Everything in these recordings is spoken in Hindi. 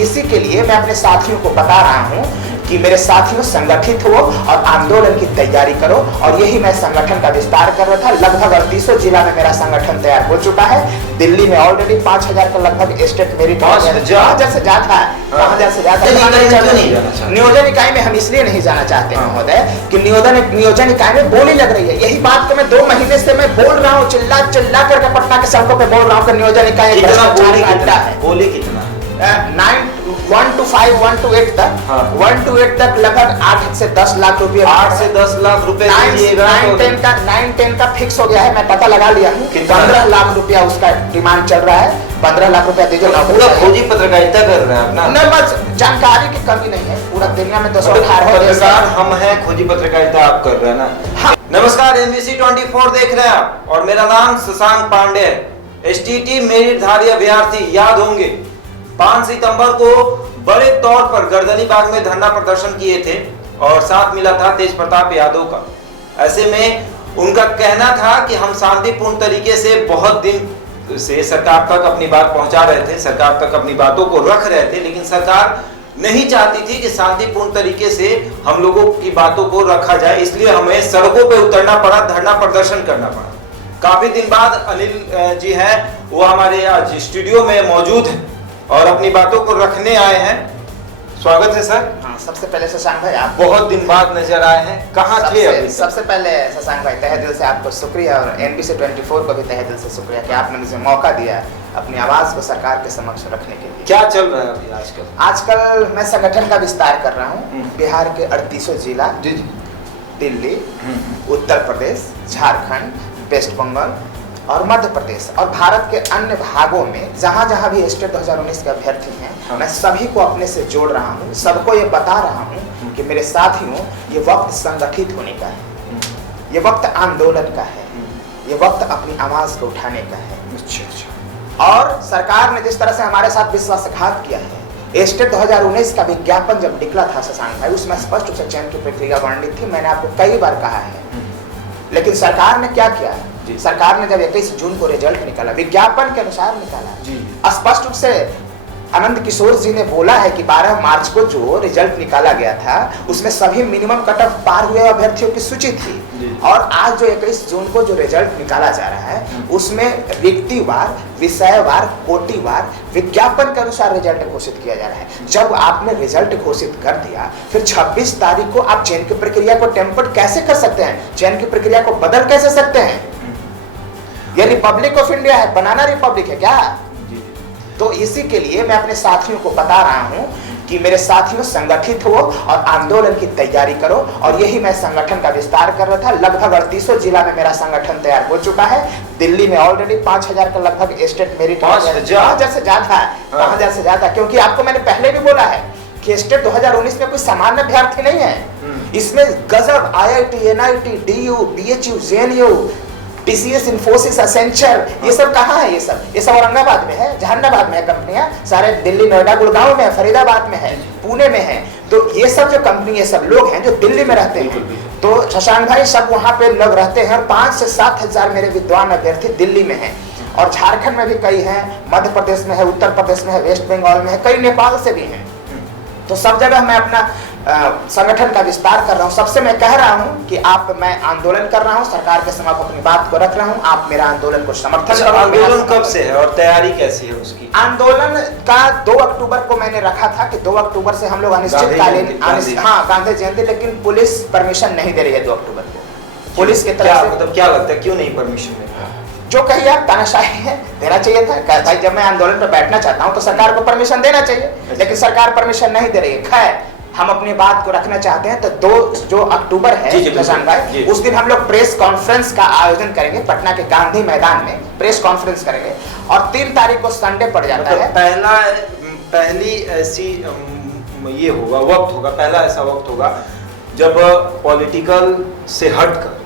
इसी के लिए मैं अपने साथियों को बता रहा हूँ कि मेरे साथियों संगठित हो और आंदोलन की तैयारी करो। और यही मैं संगठन का विस्तार कर रहा था। लगभग 38 जिला में मेरा संगठन तैयार हो चुका है। दिल्ली में ऑलरेडी 5000 का लगभग स्टेट मेरिट जैसे जाता है, नियोजन इकाई में हम इसलिए नहीं जाना चाहते हैं महोदय कि नियोजन इकाई में बोली लग रही है। यही बात को मैं 2 महीने से मैं बोल रहा हूँ, चिल्ला करके पटना के सड़कों पे बोल रहा हूँ कि नियोजन इकाई बोली कितना 1 to 5 1 to 8 तक 1 to 8 तक लगभग 8 से 10 लाख रुपए 8 से 10 लाख रुपए 9 10 का फिक्स हो गया है। मैं पता लगा लिया हूँ कि 15 लाख रुपया उसका डिमांड चल रहा है। 15 लाख रुपया दीजिए। पूरा खोजी पत्रकारिता कर रहे हैं अपना नहीं, बस जानकारी की कमी नहीं है। पूरा दुनिया में तो पत्रकार हम हैं, खोजी पत्रकारिता आप कर रहे हैं ना। नमस्कार, NBC 24 देख रहे हैं आप और मेरा नाम शशांक पांडे है। STT मेरिटधारी अभ्यर्थी याद होंगे 5 सितंबर को बड़े तौर पर गर्दनीबाग में धरना प्रदर्शन किए थे और साथ मिला था तेज प्रताप यादव का। ऐसे में उनका कहना था कि हम शांतिपूर्ण तरीके से बहुत दिन से सरकार तक अपनी बात पहुंचा रहे थे, सरकार तक अपनी बातों को रख रहे थे, लेकिन सरकार नहीं चाहती थी कि शांतिपूर्ण तरीके से हम लोगों की बातों को रखा जाए। इसलिए हमें सड़कों पर उतरना पड़ा, धरना प्रदर्शन करना पड़ा। काफी दिन बाद अनिल जी हैं, वो हमारे आज स्टूडियो में मौजूद हैं और अपनी बातों को रखने आए हैं। स्वागत है सर। हाँ, सबसे पहले शशांक भाई आप बहुत दिन बाद नजर आए हैं, कहाँ थे अभी? सबसे पहले शशांक भाई तहे दिल से आपको शुक्रिया और NBC 24 को भी तहे दिल से शुक्रिया कि आपने मुझे मौका दिया अपनी आवाज को सरकार के समक्ष रखने के लिए। क्या चल रहा है अभी आजकल? आजकल मैं संगठन का विस्तार कर रहा हूँ। बिहार के 38 जिला, दिल्ली, उत्तर प्रदेश, झारखंड, वेस्ट बंगाल और मध्य प्रदेश और भारत के अन्य भागों में जहां जहां भी स्टेट 2019 के अभ्यर्थी हैं, मैं सभी को अपने से जोड़ रहा हूं। सबको ये बता रहा हूं कि मेरे साथियों, ये वक्त संगठित होने का है, ये वक्त आंदोलन का है, ये वक्त अपनी आवाज को उठाने का है। और सरकार ने जिस तरह से हमारे साथ विश्वासघात किया है, स्टेट 2019 का विज्ञापन जब निकला था शशांक भाई, उसमें स्पष्ट रूप से चयन की प्रक्रिया वर्णित थी। मैंने आपको कई बार कहा है, लेकिन सरकार ने क्या किया? सरकार ने जब 21 जून को रिजल्ट निकाला, विज्ञापन के अनुसार निकाला, स्पष्ट रूप से आनंद किशोर जी ने बोला है कि 12 मार्च को जो रिजल्ट निकाला गया था उसमें सभी मिनिमम कट ऑफ पार हुए अभ्यर्थियों की सूची थी। और आज जो 21 जून को जो रिजल्ट निकाला जा रहा है उसमें व्यक्तिवार, विषयवार, कोटिवार विज्ञापन के अनुसार रिजल्ट घोषित किया जा रहा है। जब आपने रिजल्ट घोषित कर दिया, फिर 26 तारीख को आप चयन की प्रक्रिया को टेम्पर्ड कैसे कर सकते हैं? चयन की प्रक्रिया को बदल कैसे सकते हैं? ये रिपब्लिक ऑफ इंडिया है, बनाना रिपब्लिक है क्या? तो इसी के लिए मैं अपने साथियों को बता रहा हूं कि मेरे साथियों संगठित हो और आंदोलन की तैयारी करो। और यही मैं संगठन का विस्तार कर रहा था। लगभग 38 जिला में मेरा संगठन तैयार हो चुका है। दिल्ली में ऑलरेडी 5000 का लगभग स्टेट मेरिट से ज्यादा, क्योंकि आपको मैंने पहले भी बोला है कि स्टेट 2019 में कोई सामान्य अभ्यर्थी नहीं है। इसमें गजब IIT, NIT, DU, BHU, JNU, TCS, Infosys, Accenture, ये सब कहाँ है? ये सब औरंगाबाद में है, जहानाबाद में है कंपनियां, सारे दिल्ली, नोएडा, गुड़गांव में है, फरीदाबाद में है, पुणे में है। तो ये सब जो कंपनी, ये सब लोग हैं जो दिल्ली में रहते हैं। तो शशांक भाई सब वहाँ पे लोग रहते हैं और 5 से 7 हजार मेरे विद्वान अभ्यर्थी दिल्ली में हैं। और झारखंड में भी कई हैं, मध्य प्रदेश में है, उत्तर प्रदेश में है, वेस्ट बंगाल में है, कई नेपाल से भी हैं। तो सब जगह मैं अपना संगठन का विस्तार कर रहा हूं। सबसे मैं कह रहा हूं कि मैं आंदोलन कर रहा हूं, सरकार के समक्ष अपनी बात को रख रहा हूं। आप मेरा आंदोलन को समर्थन करो। आंदोलन कब से है और तैयारी कैसी है उसकी? आंदोलन का 2 अक्टूबर को मैंने रखा था कि 2 अक्टूबर से हम लोग अनिश्चितकालीन, गांधी जयंती, लेकिन पुलिस परमिशन नहीं दे रही है 2 अक्टूबर को। पुलिस के तरफ से मतलब क्या लगता है क्यों नहीं परमिशन दे रहा? जो कहिए आप, तानाशाही है, देना चाहिए था भाई। जब मैं आंदोलन पर बैठना चाहता हूं तो सरकार को परमिशन देना चाहिए, लेकिन सरकार परमिशन नहीं दे रही है। खैर, हम अपनी बात को रखना चाहते हैं तो 2 अक्टूबर है शशांक भाई, उस दिन हम लोग प्रेस कॉन्फ्रेंस का आयोजन करेंगे पटना के गांधी मैदान में। प्रेस कॉन्फ्रेंस करेंगे और 3 तारीख को संडे पड़ जाता है। पहली ऐसी ये होगा, वक्त होगा, पहला ऐसा वक्त होगा जब पॉलिटिकल से हटकर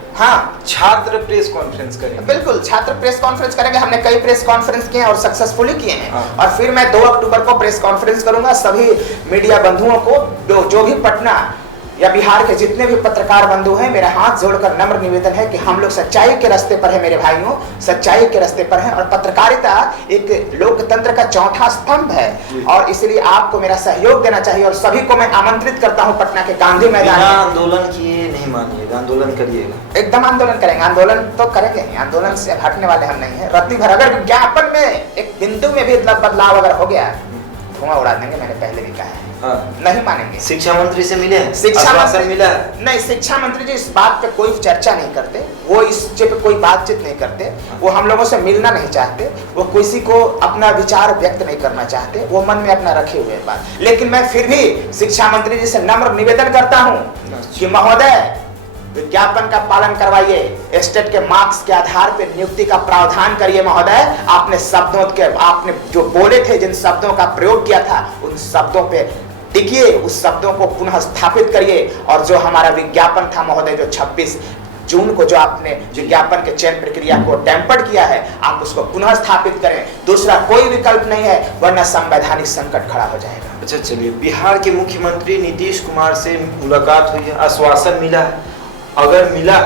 छात्र प्रेस कॉन्फ्रेंस करेंगे। बिल्कुल, छात्र प्रेस कॉन्फ्रेंस करेंगे। हमने कई प्रेस कॉन्फ्रेंस किए हैं और सक्सेसफुली किए हैं। और फिर मैं 2 अक्टूबर को प्रेस कॉन्फ्रेंस करूंगा। सभी मीडिया बंधुओं को जो भी पटना या बिहार के जितने भी पत्रकार बंधु हैं, मेरा हाथ जोड़कर नम्र निवेदन है कि हम लोग सच्चाई के रास्ते पर है मेरे भाइयों, सच्चाई के रास्ते पर है। और पत्रकारिता एक लोकतंत्र का चौथा स्तंभ है और इसलिए आपको मेरा सहयोग देना चाहिए। और सभी को मैं आमंत्रित करता हूं पटना के गांधी मैदान में। आंदोलन किए नहीं मानिएगा, आंदोलन करिएगा। एकदम आंदोलन करेंगे, आंदोलन तो करेंगे ही, आंदोलन से हटने वाले हम नहीं है। रत्ती भर अगर विज्ञापन में एक बिंदु में भी बदलाव अगर हो गया, धुआं उड़ा देंगे, मैंने पहले भी कहा है। नहीं मानेंगे। शिक्षा मंत्री से मिले हैं? शिक्षा मंत्री मिला है? नहीं, शिक्षा मंत्री जी इस बात पे कोई चर्चा नहीं करते, वो इस पे कोई बातचीत नहीं करते, वो हम लोगों से मिलना नहीं चाहते, वो किसी को अपना विचार व्यक्त नहीं करना चाहते, वो मन में अपना रखे हुए बात। लेकिन मैं फिर भी शिक्षा मंत्री जी से नम्र निवेदन करता हूँ कि महोदय विज्ञापन का पालन करवाइए, स्टेट के मार्क्स के आधार पर नियुक्ति का प्रावधान करिए। महोदय आपने शब्दों के, आपने जो बोले थे, जिन शब्दों का प्रयोग किया था, उन शब्दों पे टिकिए, उस शब्दों को पुनः स्थापित करिए। और जो हमारा विज्ञापन था महोदय, जो 26 जून को जो आपने विज्ञापन के चयन प्रक्रिया को टेम्पर्ड किया है, आप उसको पुनः स्थापित करें। दूसरा कोई विकल्प नहीं है, वरना संवैधानिक संकट खड़ा हो जाएगा। अच्छा चलिए, बिहार के मुख्यमंत्री नीतीश कुमार से मुलाकात हुई है, आश्वासन मिला है? अगर मिला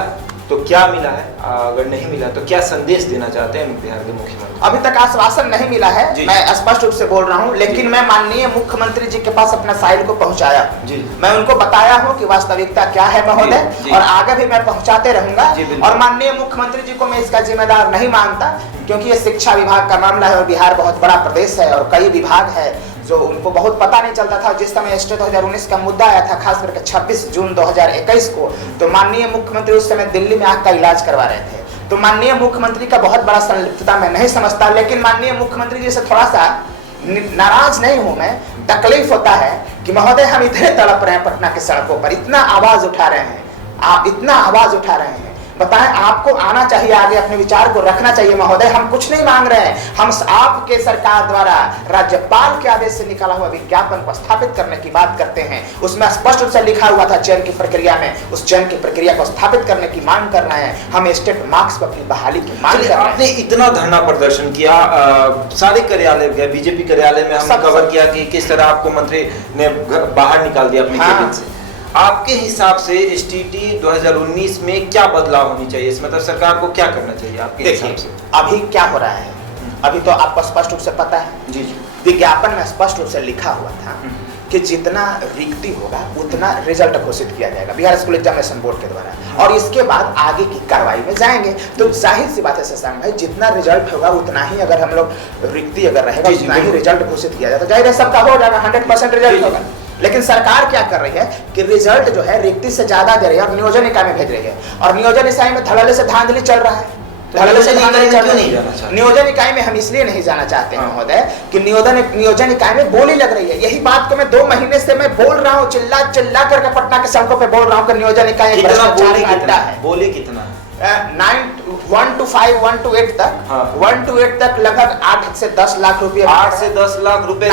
तो क्या मिला है, अगर नहीं मिला तो क्या संदेश देना चाहते हैं बिहार के मुख्यमंत्री? अभी तक आश्वासन नहीं मिला है, मैं स्पष्ट रूप से बोल रहा हूं, लेकिन मैं माननीय मुख्यमंत्री जी के पास अपना साइल को पहुंचाया जी। मैं उनको बताया हूं कि वास्तविकता क्या है महोदय, और आगे भी मैं पहुंचाते रहूंगा। और माननीय मुख्यमंत्री जी को मैं इसका जिम्मेदार नहीं मानता, क्योंकि ये शिक्षा विभाग का मामला है और बिहार बहुत बड़ा प्रदेश है और कई विभाग है जो उनको बहुत पता नहीं चलता था। जिस समय स्टेट 2019 का मुद्दा आया था, खास करके 26 जून 2021 को, तो माननीय मुख्यमंत्री उस समय दिल्ली में आंख का इलाज करवा रहे थे। तो माननीय मुख्यमंत्री का बहुत बड़ा संलिप्तता मैं नहीं समझता, लेकिन माननीय मुख्यमंत्री जी से थोड़ा सा नाराज नहीं हूं मैं, तकलीफ होता है कि महोदय हम इतने तड़प रहे हैं पटना के सड़कों पर, इतना आवाज उठा रहे हैं, आप इतना आवाज उठा रहे हैं, बताएं आपको आना चाहिए आगे, अपने विचार को रखना चाहिए महोदय। हम कुछ नहीं मांग रहे हैं, हम आपके सरकार द्वारा राज्यपाल के आदेश से निकाला हुआ विज्ञापन को स्थापित करने की बात करते हैं। उसमें स्पष्ट रूप से लिखा हुआ था चयन की प्रक्रिया में, उस चयन की प्रक्रिया को स्थापित करने की मांग कर रहे हैं। हम स्टेट मार्क्स को अपनी बहाली की मांग कर रहे हैं। आपने इतना धरना प्रदर्शन किया, सारे कार्यालय गए, बीजेपी कार्यालय में हमने कवर किया कि किस तरह आपको मंत्री ने बाहर निकाल दिया अपने केबिन से। आपके हिसाब से एसटीटी 2019 में क्या बदलाव होनी चाहिए, इस मतलब सरकार को क्या करना चाहिए आपके हिसाब से? अभी क्या हो रहा है, अभी तो आपको स्पष्ट रूप से पता है जी, विज्ञापन में स्पष्ट रूप से लिखा हुआ था कि जितना रिक्ति होगा उतना रिजल्ट घोषित किया जाएगा बिहार स्कूल एग्जामिनेशन बोर्ड के द्वारा, और इसके बाद आगे की कार्रवाई में जाएंगे। तो जाहिर सी बात है शशांक भाई, जितना रिजल्ट होगा उतना ही, अगर हम लोग रिक्ति अगर रहेगा उतना ही रिजल्ट घोषित किया जाएगा, तो जाहिर है सबका हो जाएगा, 100% रिजल्ट होगा। लेकिन सरकार क्या कर रही है कि रिजल्ट जो है रिक्ति से ज्यादा दे रही है और नियोजन निकाय में भेज रही है, और नियोजन इकाई में धड़ल्ले से धांधली चल रहा है। नियोजन इकाई में हम इसलिए नहीं जाना चाहते हैं महोदय कि नियोजन इकाई में बोली लग रही है। यही बात को मैं 2 महीने से मैं बोल रहा हूँ, चिल्ला चिल्ला करके पटना के सड़कों पे बोल रहा हूँ कि नियोजन इकाई भ्रष्टाचार का अड्डा है। बोली कितना? 1 to 5, 1 to 8 तक, 1 to 8 तक लगभग 8 से 10 लाख रुपए, 8 से 10 लाख रुपए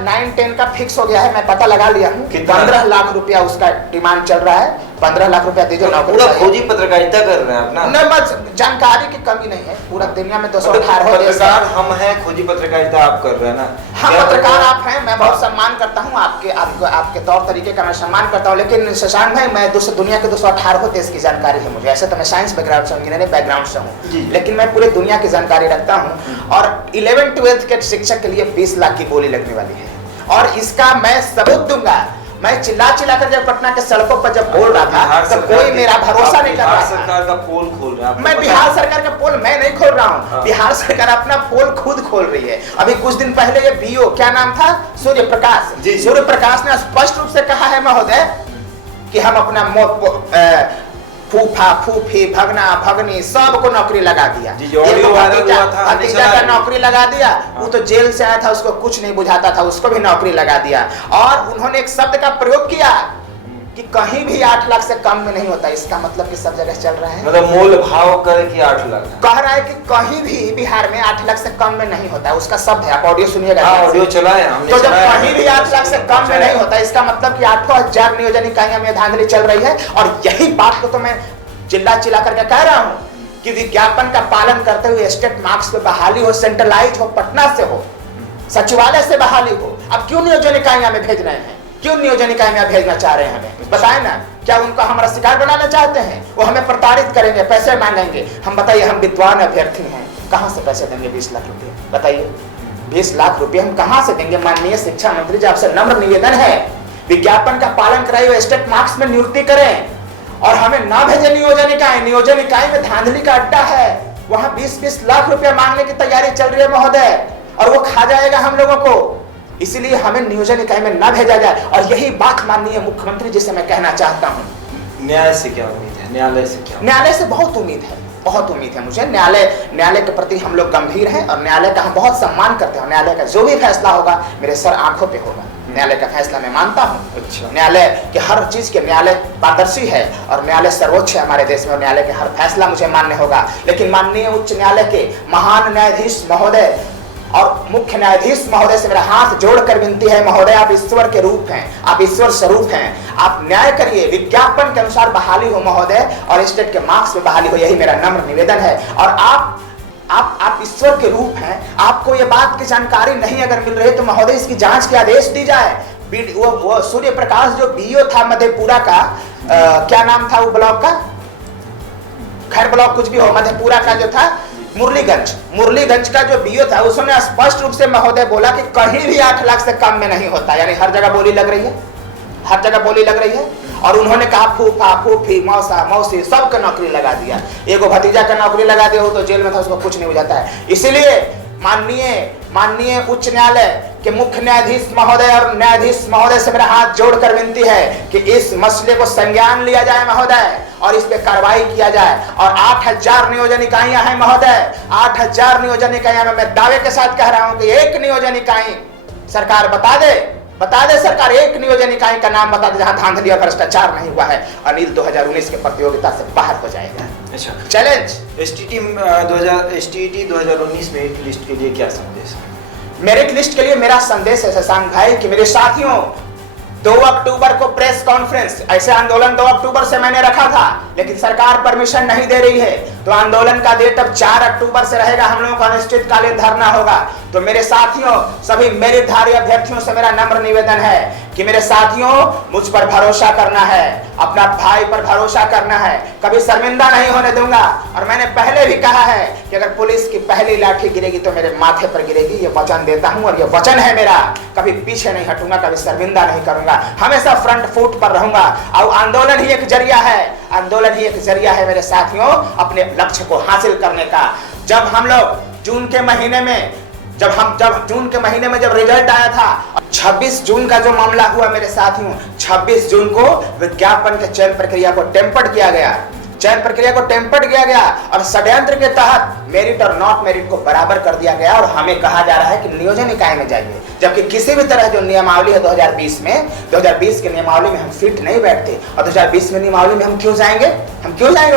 9-10 का फिक्स हो गया है, मैं पता लगा लिया हूँ। 15 लाख रुपया उसका डिमांड चल रहा है, 15 लाख रुपया दीजिए। पूरा खोजी पत्रकारिता कर रहे हैं अपना, नहीं बस जानकारी की कमी नहीं है, पूरा दुनिया में 218 पत्रकार हम हैं, खोजी पत्रकारिता आप कर रहे हैं ना। हाँ पत्रकार आप हैं, मैं बहुत सम्मान करता हूँ आपके तौर तरीके का मैं सम्मान करता हूँ, लेकिन शशांक भाई मैं दुनिया के 218 देश की जानकारी है मुझे। ऐसे तो मैं साइंस बैकग्राउंड से, इंजीनियरिंग बैकग्राउंड से हूँ, लेकिन मैं पूरे दुनिया की जानकारी रखता हूँ। और 11th-12th के शिक्षक के लिए 20 लाख की बोली लगने वाली है, और इसका मैं सबूत दूंगा। मैं चिल्ला चिल्ला कर जब पटना के सड़कों पर जब बोल रहा था तो कोई मेरा भरोसा नहीं कर रहा था। सरकार का पोल खोल रहा है, मैं बिहार सरकार का पोल मैं नहीं खोल रहा हूँ, बिहार सरकार अपना पोल खुद खोल रही है। अभी कुछ दिन पहले ये बीओ क्या नाम था, सूर्य प्रकाश ने स्पष्ट रूप से कहा है महोदय कि हम अपना फूफा फूफी भगना भगनी सबको नौकरी लगा दिया। भतीजा का नौकरी लगा दिया, वो तो जेल से आया था, उसको कुछ नहीं बुझाता था, उसको भी नौकरी लगा दिया। और उन्होंने एक शब्द का प्रयोग किया कि कहीं भी 8 लाख से कम में नहीं होता। इसका मतलब कि सब जगह चल रहा है, मतलब मोल भाव करे कि 8 लाख कह रहा है कि कहीं भी बिहार में 8 लाख से कम में नहीं होता है। उसका शब्द है, आप ऑडियो सुनिएगा। ऑडियो चला है हमने, तो जब कहीं भी 8 लाख से कम में नहीं होता, इसका मतलब कि 8,000 नियोजन इकाइयां में धांधली चल रही है। और यही बात को तो मैं चिल्ला चिल्ला करके कह रहा हूं कि विज्ञापन का पालन करते हुए स्टेट मार्क्स पे बहाली हो, सेंट्रलाइज हो, पटना से हो, सचिवालय से बहाली हो। अब क्यों नियोजन इकाइयां में भेज रहे हैं? क्यों नियोजन इकाई में भेजना चाह रहे हैं हमें? बताए ना, क्या उनको हमारा शिकार बनाना चाहते हैं? वो हमें प्रताड़ित करेंगे, पैसे मांगेंगे। हम बताइए, हम विद्वान अभ्यर्थी हैं, कहाँ से पैसे देंगे 20 लाख रुपए? बताइए, 20 लाख रुपए हम कहाँ से देंगे? माननीय शिक्षा मंत्री जी, आपसे नम्र निवेदन है, विज्ञापन का पालन कराइए, स्टेट मार्क्स में नियुक्ति करें और हमें ना भेजे नियोजन इकाई। नियोजन इकाई में धांधली का अड्डा है, वहां 20-20 लाख रुपए मांगने की तैयारी चल रही है महोदय, और वो खा जाएगा हम लोगों को। इसलिए हमें नियोजन इकाई में ना भेजा जाए। और यही बात माननीय मुख्यमंत्री जी से मैं कहना चाहता हूँ। न्याय से क्या उम्मीद है? न्यायालय से क्या? न्यायालय से बहुत उम्मीद है, बहुत उम्मीद है मुझे। न्यायालय के प्रति हम लोग गंभीर हैं और न्यायालय का हम बहुत सम्मान करते हैं। न्यायालय का जो भी फैसला होगा मेरे सर आंखों पे होगा। न्यायालय का फैसला मैं मानता हूँ। अच्छा। न्यायालय के हर चीज के न्यायालय पारदर्शी है और न्यायालय सर्वोच्च है हमारे देश में, और न्यायालय के हर फैसला मुझे मान्य होगा। लेकिन माननीय उच्च न्यायालय के महान न्यायाधीश महोदय और मुख्य न्यायाधीश महोदय से मेरा हाथ जोड़कर विनती है, महोदय आप ईश्वर के रूप हैं, आप ईश्वर स्वरूप हैं, आप न्याय करिए, विज्ञापन के अनुसार बहाली हो महोदय, और स्टेट के मार्क्स में बहाली हो, यही मेरा नम्र निवेदन है। और आप ईश्वर के रूप हैं, आपको ये बात की जानकारी नहीं अगर मिल रही तो महोदय इसकी जांच के आदेश दी जाए। वो सूर्य प्रकाश जो बीओ था मधेपुरा का, क्या नाम था वो ब्लॉक का, खैर ब्लॉक कुछ भी हो, मधेपुरा का जो था मुरलीगंज का जो बीओ था, उसने स्पष्ट रूप से महोदय बोला कि कहीं भी 8 लाख से कम में नहीं होता, यानी हर जगह बोली लग रही है, हर जगह बोली लग रही है। और उन्होंने कहा फूफा फूफी मौसा मौसी सबका नौकरी लगा दिया, एगो भतीजा का नौकरी लगा दिया, वो तो जेल में था, उसको कुछ नहीं हो जाता है। इसीलिए माननीय उच्च न्यायालय के मुख्य न्यायाधीश महोदय और न्यायाधीश महोदय से मेरा हाथ जोड़कर विनती है कि इस मसले को संज्ञान लिया जाए महोदय, और इस पे कार्रवाई किया जाए। और 8000 नियोजन इकाइयां हैं महोदय, 8000 नियोजन इकाइयां में मैं दावे के साथ कह रहा हूं कि एक नियोजन इकाई सरकार बता दे सरकार, एक नियोजन इकाई का नाम बता दे जहां धांधली और भ्रष्टाचार नहीं हुआ है। अनिल 2019 के प्रतियोगिता से बाहर हो जाएगा। अच्छा, चैलेंज। एसटीटी 2019 मेरिट लिस्ट के लिए क्या संदेश है? मेरिट लिस्ट के लिए मेरा संदेश है शशांक भाई कि मेरे साथियों, 2 अक्टूबर को प्रेस कॉन्फ्रेंस, ऐसे आंदोलन 2 अक्टूबर से मैंने रखा था, लेकिन सरकार परमिशन नहीं दे रही है, तो आंदोलन का डेट अब 4 अक्टूबर से रहेगा। हम लोगों का अनिश्चितकालीन धरना होगा। तो मेरे साथियों, सभी मेरिटधारी अभ्यर्थियों से मेरा नम्र निवेदन है कि मेरे साथियों, मुझ पर भरोसा करना है, अपना भाई पर भरोसा करना है, कभी शर्मिंदा नहीं होने दूंगा। और मैंने पहले भी कहा है कि अगर पुलिस की पहली लाठी गिरेगी तो मेरे माथे पर गिरेगी, ये वचन देता हूं और ये वचन है मेरा। कभी पीछे नहीं हटूंगा, कभी शर्मिंदा नहीं करूंगा, हमेशा फ्रंट फुट पर रहूंगा। और आंदोलन ही एक जरिया है, आंदोलन ही एक जरिया है मेरे साथियों अपने लक्ष्य को हासिल करने का। जब हम लोग जून के महीने में जब रिजल्ट आया था, 26 जून का जो मामला हुआ मेरे साथियों, 26 जून को विज्ञापन के चयन प्रक्रिया को टेम्पर्ड किया गया और षड्यंत्र के तहत मेरिट और नॉट मेरिट को बराबर कर दिया गया। और हमें कहा जा रहा है कि नियोजन इकाई में जाइए, जबकि किसी भी तरह जो नियमावली है 2020 के नियमावली में हम फिट नहीं बैठते। और 2020 में नियमावली में हम क्यों जाएंगे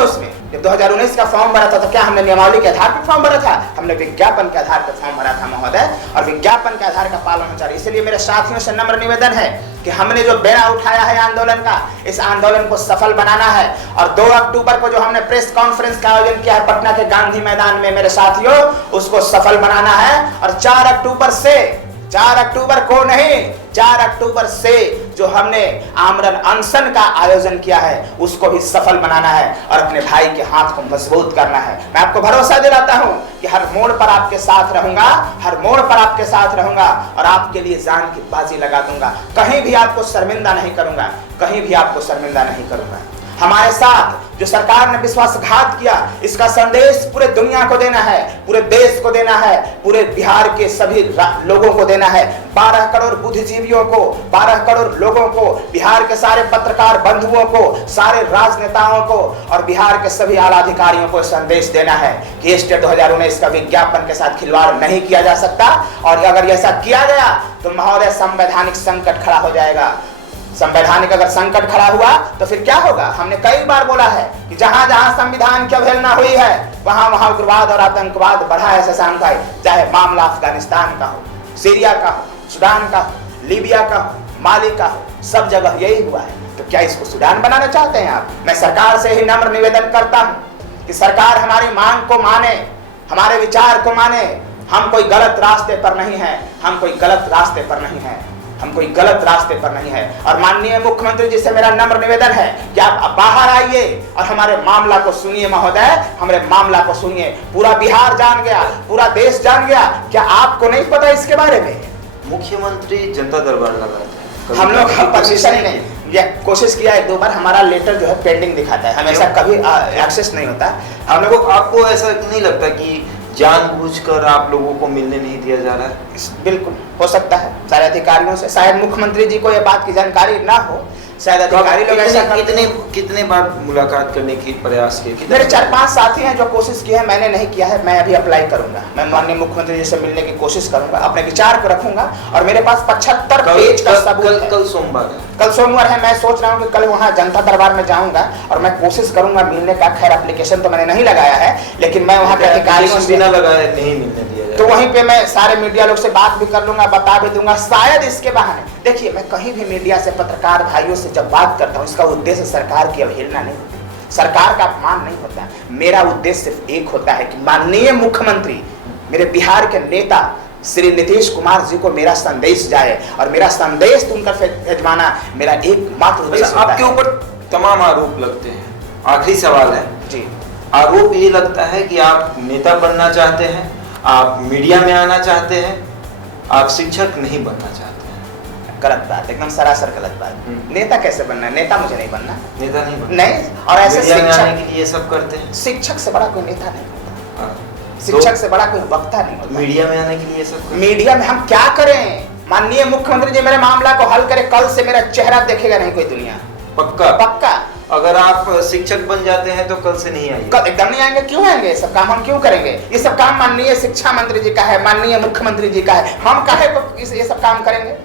उसमें? जब 2019 का फॉर्म भरा था तो क्या हमने नियमावली के आधार पर फॉर्म भरा था? हमने विज्ञापन के आधार पर फॉर्म भरा था महोदय, और विज्ञापन के आधार का पालन होना चाहिए। इसलिए मेरे साथियों से नम्र निवेदन है कि हमने जो बेड़ा उठाया है आंदोलन का, इस आंदोलन को सफल बनाना है। और 2 अक्टूबर को जो हमने प्रेस कॉन्फ्रेंस का आयोजन किया है पटना के गांधी मैदान में मेरे साथियों, उसको सफल बनाना है। और 4 अक्टूबर से जो हमने आमरण अनशन का आयोजन किया है उसको भी सफल बनाना है और अपने भाई के हाथ को मजबूत करना है। मैं आपको भरोसा दिलाता हूं कि हर मोड़ पर आपके साथ रहूंगा और आपके लिए जान की बाजी लगा दूंगा। कहीं भी आपको शर्मिंदा नहीं करूंगा। हमारे साथ जो सरकार ने विश्वासघात किया, इसका संदेश पूरे दुनिया को देना है, पूरे देश को देना है, पूरे बिहार के सभी लोगों को देना है। 12 करोड़ बुद्धिजीवियों को, 12 करोड़ लोगों को, बिहार के सारे पत्रकार बंधुओं को, सारे राजनेताओं को और बिहार के सभी आला अधिकारियों को संदेश देना है कि स्टेट 2019 का विज्ञापन के साथ खिलवाड़ नहीं किया जा सकता। और अगर ऐसा किया गया तो महोदय संवैधानिक संकट खड़ा हो जाएगा। संवैधानिक अगर संकट खड़ा हुआ तो फिर क्या होगा? हमने कई बार बोला है कि जहां जहां संविधान की अवहेलना हुई है वहां वहां उग्रवाद और आतंकवाद बढ़ा है शशांक भाई। चाहे मामला अफगानिस्तान का हो, सीरिया का हो, सुडान का हो, लीबिया का हो, माली का हो, सब जगह यही हुआ है। तो क्या इसको सुडान बनाना चाहते हैं आप? मैं सरकार से ही नम्र निवेदन करता हूं कि सरकार हमारी मांग को माने, हमारे विचार को माने। हम कोई गलत रास्ते पर नहीं है, हम कोई गलत रास्ते पर नहीं है। और माननीय मुख्यमंत्री जी से मेरा नम्र निवेदन है कि आप बाहर आइए और हमारे मामला को सुनिए महोदय, हमारे मामला को सुनिए। पूरा बिहार जान गया, पूरा देश जान गया, क्या आपको नहीं पता इसके बारे में? मुख्यमंत्री जनता दरबार लगाते हैं, हम लोग परमिशन ही नहीं, ये कोशिश किया एक दो बार, हमारा लेटर जो है पेंडिंग दिखाता है, हमेशा कभी एक्सेस नहीं होता। हम लोग आपको ऐसा नहीं लगता कि जानबूझकर आप लोगों को मिलने नहीं दिया जा रहा है? बिल्कुल हो सकता है, सारे अधिकारियों से, शायद मुख्यमंत्री जी को ये बात की जानकारी ना हो, शायद अधिकारी लोग ऐसा कितने बार मुलाकात करने की प्रयास किए? मेरे 4-5 साथी हैं जो कोशिश किए हैं, मैंने नहीं किया है। मैं अभी अप्लाई करूंगा, मैं माननीय मुख्यमंत्री जी से मिलने की कोशिश करूंगा, अपने विचार को रखूंगा और मेरे पास 75 पेज का सबूत है। कल सोमवार है, कल सोमवार है, मैं सोच रहा हूँ कि कल वहाँ जनता दरबार में जाऊंगा और मैं कोशिश करूंगा मिलने का। खैर एप्लीकेशन तो मैंने नहीं लगाया है, लेकिन मैं वहाँ के अधिकारियों से बिना लगाए नहीं मिलने दिया जाए, तो वहीं पे मैं सारे मीडिया लोग से बात भी कर लूंगा, बता भी दूंगा। शायद इसके बहाने, देखिए मैं कहीं भी मीडिया से, पत्रकार भाइयों से जब बात करता हूँ, इसका उद्देश्य सरकार की अवहेलना नहीं होती, सरकार का अपमान नहीं होता। मेरा उद्देश्य सिर्फ एक होता है कि माननीय मुख्यमंत्री, मेरे बिहार के नेता श्री नीतीश कुमार जी को मेरा संदेश जाए, और मेरा संदेश उनका भेजवाना मेरा एकमात्र उद्देश्य होता है। आपके ऊपर तमाम आरोप लगते हैं, आखिरी सवाल है जी, आरोप ये लगता है कि आप नेता बनना चाहते हैं, आप मीडिया में आना चाहते हैं, आप शिक्षक नहीं बनना चाहते हैं। गलत बात, एकदम सरासर गलत बात। नेता कैसे बनना है? नेता मुझे नहीं बनना, नेता नहीं बनना नहीं। और ऐसे मीडिया में आने शिक्षक के लिए सब करते हैं। शिक्षक से बड़ा कोई नेता नहीं होता, हाँ, शिक्षक से बड़ा कोई वक्ता नहीं होता। मीडिया में आने के लिए सब करते हैं। मीडिया में हम क्या करें? माननीय मुख्यमंत्री जी मेरे मामला को हल करें, कल से मेरा चेहरा देखेगा नहीं कोई दुनिया, पक्का पक्का। अगर आप शिक्षक बन जाते हैं तो कल से नहीं आएंगे? कल एकदम नहीं आएंगे। क्यों आएंगे? ये सब काम हम क्यों करेंगे? ये सब काम माननीय शिक्षा मंत्री जी का है, माननीय मुख्यमंत्री जी का है। हम काहे को ये सब काम करेंगे?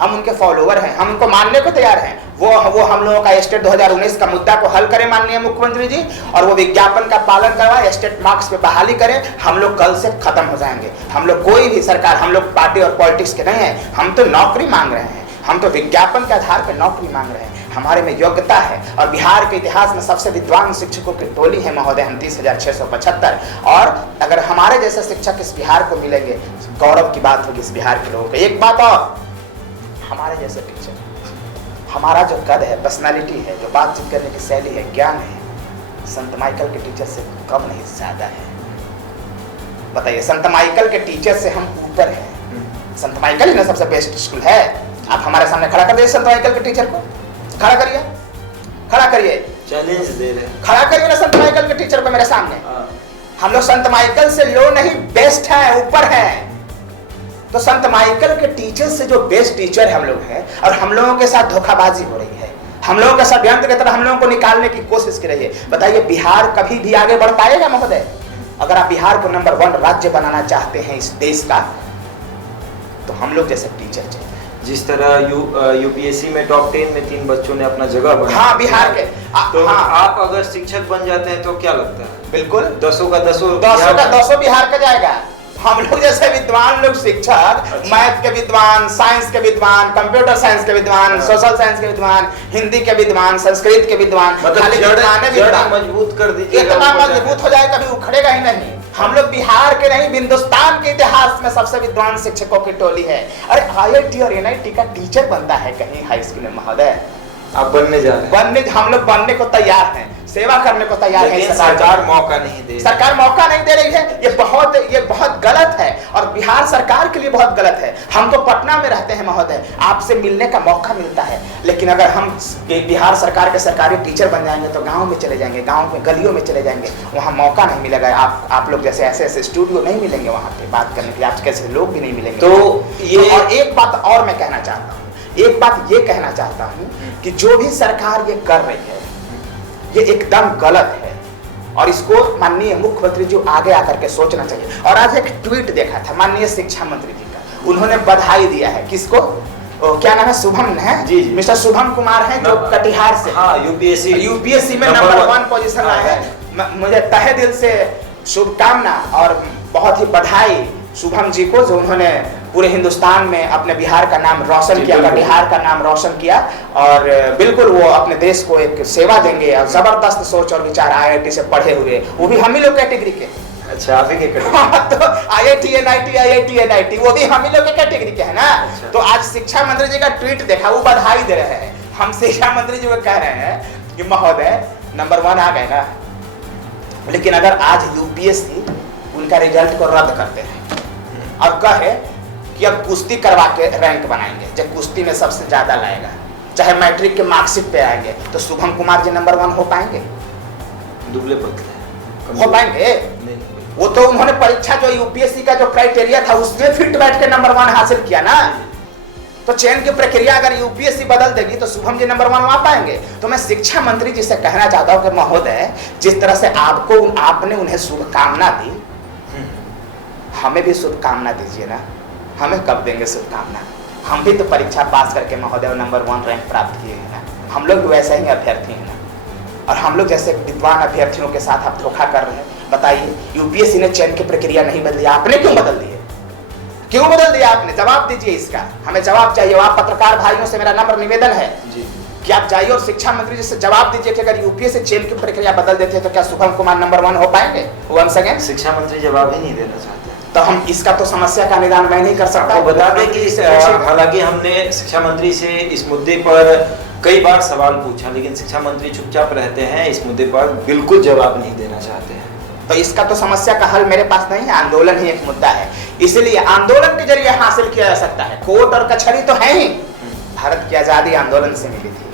हम उनके फॉलोवर हैं, हम उनको मानने को तैयार हैं। वो हम लोगों का स्टेट 2019 का मुद्दा को हल करें माननीय मुख्यमंत्री जी, और वो विज्ञापन का पालन करवाए, स्टेट मार्क्स पे बहाली करें। हम लोग कल से खत्म हो जाएंगे। हम लोग कोई भी सरकार, हम लोग पार्टी और पॉलिटिक्स के नहीं है, हम तो नौकरी मांग रहे हैं, हम तो विज्ञापन के आधार पर नौकरी मांग रहे हैं। हमारे में योग्यता है, और बिहार के इतिहास में सबसे विद्वान शिक्षकों की टोली है महोदय, हम 30,675। और अगर हमारे जैसे शिक्षक इस बिहार को मिलेंगे, गौरव की बात होगी इस बिहार के लोगों को। एक बात और, हमारे जैसे टीचर, हमारा जो कद है, पर्सनालिटी है, जो बातचीत करने की शैली है, ज्ञान है, संत माइकल के टीचर से कम नहीं ज्यादा है। बताइए, संत माइकल के टीचर से हम ऊपर हैं। संत माइकल ही ना सबसे बेस्ट स्कूल है। आप हमारे सामने खड़ा कर दीजिए संत माइकल के टीचर को, खड़ा करिए, खड़ा करिए, चैलेंज दे रहे हैं, खड़ा करिए ना संत माइकल के टीचर को मेरे सामने। हम लोग संत माइकल से लो नहीं, बेस्ट है, ऊपर है। तो संत माइकल के टीचर से जो बेस्ट टीचर हम लोग हैं, और हम लोगों के साथ धोखाबाजी हो रही है, हम लोगों का षड्यंत्र की तरह हम लोगों को निकालने की कोशिश की रही है। बताइए, बिहार कभी भी आगे बढ़ पाएगा महोदय? अगर आप बिहार को नंबर 1 राज्य बनाना चाहते हैं इस देश का, तो हम लोग जैसे टीचर चाहिए। जिस तरह यूपीएससी में टॉप 10 में 3 बच्चों ने अपना जगह बनाया, हाँ बिहार के, तो हाँ, आप अगर शिक्षक बन जाते हैं तो क्या लगता है? बिल्कुल 10 का 10 बिहार का जाएगा। हम लोग जैसे विद्वान लोग शिक्षक, मैथ के विद्वान, साइंस के विद्वान, कंप्यूटर साइंस के विद्वान, सोशल साइंस के विद्वान, हिंदी के विद्वान, संस्कृत के विद्वान, मतलब मजबूत कर दीजिए, इतना मजबूत हो जाए कभी उखड़ेगा ही नहीं। हम लोग बिहार के नहीं, हिंदुस्तान के इतिहास में सबसे विद्वान शिक्षकों की टोली है। अरे IIT और NIT का टीचर बनता है कहीं हाई स्कूल में महोदय? आप बनने जा रहे हैं? हम लोग बनने को तैयार हैं, सेवा करने को तैयार है। सरकार मौका नहीं दे, सरकार मौका नहीं दे रही है। ये बहुत गलत है, और बिहार सरकार के लिए बहुत गलत है। हम तो पटना में रहते हैं महोदय, आपसे मिलने का मौका मिलता है, लेकिन अगर हम बिहार सरकार के सरकारी टीचर बन जाएंगे तो गांव में चले जाएंगे, गांव में गलियों में चले जाएंगे, वहाँ मौका नहीं मिलेगा। आप लोग जैसे ऐसे स्टूडियो नहीं मिलेंगे वहाँ पे बात करने के लिए, आप कैसे लोग भी नहीं मिलेंगे। तो ये और एक बात और मैं कहना चाहता हूँ, एक बात ये कहना चाहता हूँ कि जो भी सरकार ये कर रही है, ये एकदम गलत है, और इसको माननीय मुख्यमंत्री जी आगे आकर के सोचना चाहिए। और आज एक ट्वीट देखा था माननीय शिक्षा मंत्री जी का, उन्होंने बधाई दिया है किसको? क्या नाम है? शुभम है जी, मिस्टर शुभम कुमार है, जो कटिहार से, हाँ, यूपीएससी में नंबर 1 पोजीशन आया है। मुझे तहे दिल से शुभकामना और बहुत ही बधाई शुभम जी को, जो उन्होंने पूरे हिंदुस्तान में अपने बिहार का नाम रोशन किया, कटिहार का नाम रोशन किया, और बिल्कुल वो अपने देश को एक सेवा देंगे। और जबरदस्त सोच और विचार IIT से पढ़े हुए, वो भी हम ही लोग कैटेगरी के। अच्छा, आप ही के कैटेगरी। हाँ, तो IIT वो भी हम ही लोग के कैटेगरी के है ना। अच्छा। तो आज शिक्षा मंत्री जी का ट्वीट देखा, वो बधाई दे रहे हैं। हम शिक्षा मंत्री जी को कह रहे हैं कि महोदय नंबर 1 आ गए ना, लेकिन अगर आज यूपीएससी उनका रिजल्ट को रद्द करते हैं और कहे कि अब कुश्ती करवा के रैंक बनाएंगे, जब कुश्ती में सबसे ज्यादा लाएगा, चाहे मैट्रिक के मार्कशीट पे आएंगे, तो शुभम कुमार जी नंबर 1 हो पाएंगे? दुबले पतले हो पाएंगे? वो तो उन्होंने परीक्षा जो यूपीएससी का जो क्राइटेरिया था उसमें फिट बैठ के नंबर 1 हासिल किया ना। तो चयन की प्रक्रिया अगर यूपीएससी बदल देगी तो शुभम जी नंबर 1 वहां पाएंगे। तो मैं शिक्षा मंत्री जी से कहना चाहता हूं कि महोदय, जिस तरह से आपने उन्हें शुभकामना दी, हमें भी शुभकामना दीजिए ना। हमें कब देंगे शुभकामना? हम भी तो परीक्षा पास करके महोदय नंबर 1 रैंक प्राप्त किए हैं ना। हम लोग वैसे ही अभ्यर्थी हैं ना, और हम लोग जैसे विद्वान अभ्यर्थियों के साथ आप धोखा कर रहे हैं। बताइए, यूपीएससी ने चयन की प्रक्रिया नहीं बदली, आपने क्यों बदल दी? क्यों बदल दिया आपने? जवाब दीजिए इसका, हमें जवाब चाहिए। आप पत्रकार भाइयों से मेरा नम्र निवेदन है जी कि आप जाइए और शिक्षा मंत्री जी से जवाब दीजिए कि अगर यूपीएससी चयन की प्रक्रिया बदल देते तो क्या शुभम कुमार नंबर 1 हो पाएंगे? वंस अगेन शिक्षा मंत्री जवाब ही नहीं देना चाहते। तो हम इसका तो समस्या का निदान मैं नहीं कर सकता। आपको बता दें कि हालांकि हमने शिक्षा मंत्री से इस मुद्दे पर कई बार सवाल पूछा, लेकिन शिक्षा मंत्री चुपचाप रहते हैं, इस मुद्दे पर बिल्कुल जवाब नहीं देना चाहते हैं। तो इसका तो समस्या का हल मेरे पास नहीं है, आंदोलन ही एक मुद्दा है। इसलिए आंदोलन के जरिए हासिल किया जा सकता है। कोर्ट और कचहरी तो है ही। भारत की आजादी आंदोलन से मिली थी,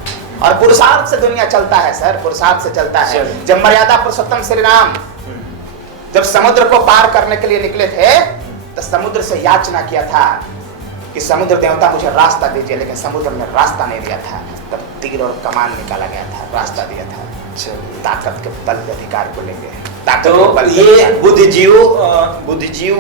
और पुरुषार्थ से दुनिया चलता है सर, पुरुषार्थ से चलता है। जब मर्यादा पुरुषोत्तम श्री राम जब समुद्र को पार करने के लिए निकले थे, तो समुद्र से याचना किया था कि समुद्र देवता मुझे रास्ता दीजिए, लेकिन समुद्र ने रास्ता नहीं दिया था। तब तीर और कमान निकाला गया था, रास्ता दिया था। ताकत के बल पे अधिकार को लेंगे। तो ये बुद्धिजीव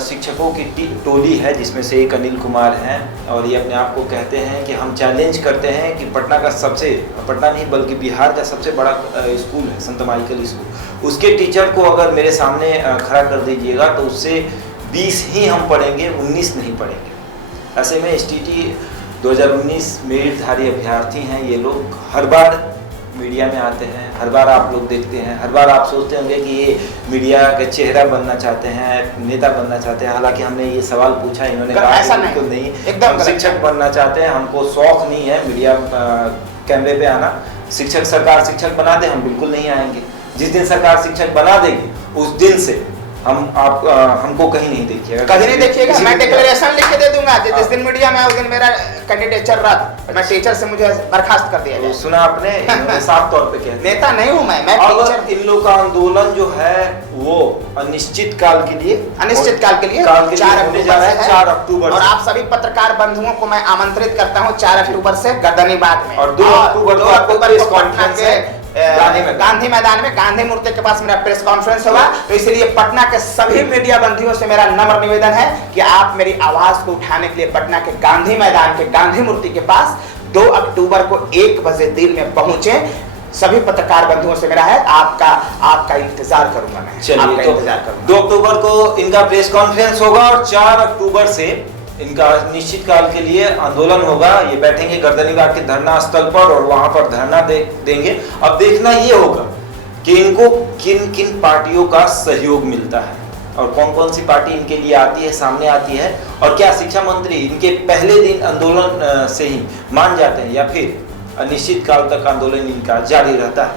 शिक्षकों की टोली है, जिसमें से एक अनिल कुमार हैं, और ये अपने आप को कहते हैं कि हम चैलेंज करते हैं कि पटना नहीं बल्कि बिहार का सबसे बड़ा स्कूल है संत माइकल स्कूल, उसके टीचर को अगर मेरे सामने खड़ा कर दीजिएगा तो उससे 20 ही हम पढ़ेंगे, 19 नहीं पढ़ेंगे। ऐसे में STT 2019 मेरिटधारी अभ्यर्थी हैं ये लोग। हर बार मीडिया में आते हैं, हर बार आप लोग देखते हैं, हर बार आप सोचते होंगे कि ये मीडिया का चेहरा बनना चाहते हैं, नेता बनना चाहते हैं। हालांकि हमने ये सवाल पूछा, इन्होंने कहा ऐसा बिल्कुल नहीं, एकदम हम शिक्षक बनना चाहते हैं, हमको शौक नहीं है मीडिया कैमरे पे आना। सरकार शिक्षक बना दे, हम बिल्कुल नहीं आएंगे। जिस दिन सरकार शिक्षक बना देगी उस दिन से हमको कहीं नहीं देखिएगा, कहीं नहीं देखिएगा। मैं डिक्लेरेशन लिख के दे दूंगा जिस दिन मीडिया में, उस दिन मेरा कैंडिडेचर रद्द, मैं टीचर से मुझे बर्खास्त कर दिया जाए। सुना आपने, इन्होंने साफ तौर पे कह दिया। नेता नहीं हूं मैं टीचर। इन लोग का आंदोलन जो है वो अनिश्चित काल के लिए 4 अक्टूबर, और आप सभी पत्रकार बंधुओं को मैं आमंत्रित करता हूं 4 अक्टूबर से गर्दनीबाग में, और 2 अक्टूबर को पटना के गांधी मैदान में गांधी मूर्ति के पास मेरा प्रेस कॉन्फ्रेंस होगा। तो इसलिए पटना के सभी मीडिया बंधुओं से मेरा नम्र निवेदन है कि आप मेरी आवाज को उठाने के लिए पटना के गांधी मैदान के गांधी मूर्ति के पास 2 अक्टूबर को 1 बजे दिन में पहुंचे। सभी पत्रकार बंधुओं से मेरा है, आपका इंतजार करूंगा मैं। चलिए, तो 2 अक्टूबर को इनका प्रेस कॉन्फ्रेंस होगा और 4 अक्टूबर से इनका निश्चित काल के लिए आंदोलन होगा। ये बैठेंगे गर्दनीबाग के धरना स्थल पर और वहां पर धरना देंगे। अब देखना ये होगा कि इनको किन किन पार्टियों का सहयोग मिलता है और कौन कौन सी पार्टी इनके लिए आती है, सामने आती है, और क्या शिक्षा मंत्री इनके पहले दिन आंदोलन से ही मान जाते हैं या फिर अनिश्चित काल तक आंदोलन इनका जारी रहता है।